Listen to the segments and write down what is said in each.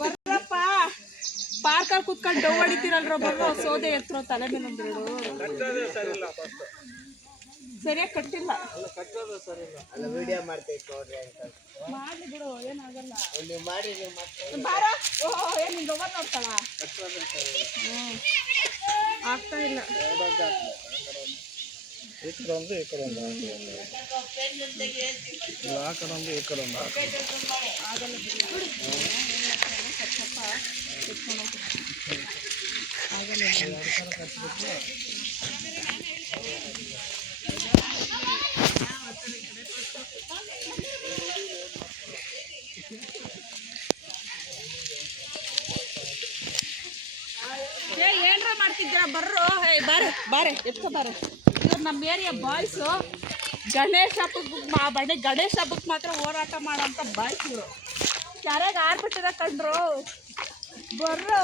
ಬರ್ರಪ್ಪ ಪಾರ್ಕಲ್ಲಿ ಕುತ್ಕೊಂಡು ಡೌ ಹೊಡಿತೀರಲ್ರ ಬರ್ರೋ ಸೌದೆ ಎತ್ತರೋ ತಲೆ ಮೇಲೆ ಒಂದೆರಡು ಸರಿಯಾಗಿ ಕಟ್ಟಿಲ್ಲ ಮಾಡ್ಲಿ ಬಿಡು ಏನಾಗಲ್ಲ ಬಾರ ಓಹೋ ಏನು ನಿಂಗೆ ಓವರ್ ನೋಡ್ತಾಳ ಆಗ್ತಾ ಇಲ್ಲ ಈ ಕಡೆ ಒಂದು ಈ ಕಡೆ ಒಂದು ಆ ಕಡೆ ಒಂದು ಈ ಕಡೆ ಒಂದು ಆಗಲ್ಲ ಸ್ವಲ್ಪ ಆಗಲ್ಲ ಏನ್ರ ಮಾಡ್ತಿದ್ದೀರಾ ಬರ್ರೋ ಹೇ ಬಾರೆ ಎತ್ಕೊ ಬಾರೆ ಇವ್ರು ನಮ್ಮ ಏರಿಯಾ ಬಾಯ್ಸು ಗಣೇಶ ಹಬ್ಬಕ್ಕೆ ಮಾತ್ರ ಹೋರಾಟ ಮಾಡೋಂಥ ಬಾಯ್ಸ್ ಇವರು ಯಾರ್ಯಾಗ ಆರ್ಬಿಟ್ಟಿದ ಕಂಡ್ರು ಬರ್ರೋ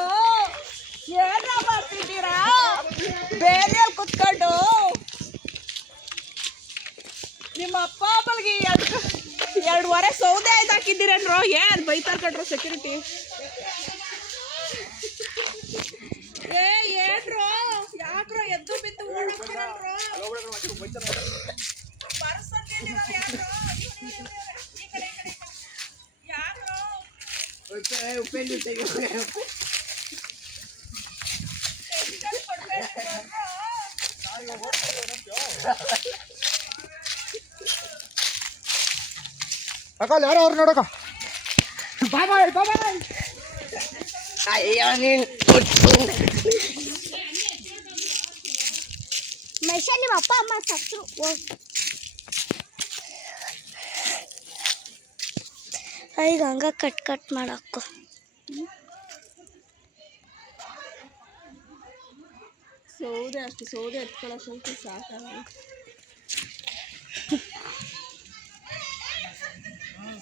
ಏನ್ರ ಮಾಡ್ತಿದ್ದೀರಾ ಬೇರೆ ಕುತ್ಕೊಂಡು ನಿಮ್ಮ ಅಪ್ಪ ಅಮ್ಮಲ್ಗೆ ಎರಡೂವರೆ ಸೌದೆ ಆಯ್ತು ಹಾಕಿದ್ದೀರೇನ್ರೋ ಏನು ಬೈತಾರ ಕಣ್ರು ಸೆಕ್ಯೂರಿಟಿ ಏನ್ರೋ ಯಾಕ್ರೋ ಎದ್ದು ಬಿದ್ದು ಓಡಾಡ್ತೀರಲ್ರೋ ಯಾಕ್ರೋ ಅಕ್ಕ ಯಾರೋ ಅವ್ರು ನೋಡಕ ಬಾಯ್ ಬಾಯ್ ಬಾಯ್ ಬಾಯ್ ಮೈಷ ನಿಮ್ಮ ಅಪ್ಪ ಅಮ್ಮ ಸತ್ರು ಈಗ ಹಂಗ ಕಟ್ ಮಾಡಾಕು ಸೌದೆ ಅಷ್ಟು ಸೌದೆ ಎತ್ಕೊಳ್ಳೋ ಸ್ವಲ್ಪ ಸಾಕಾಗ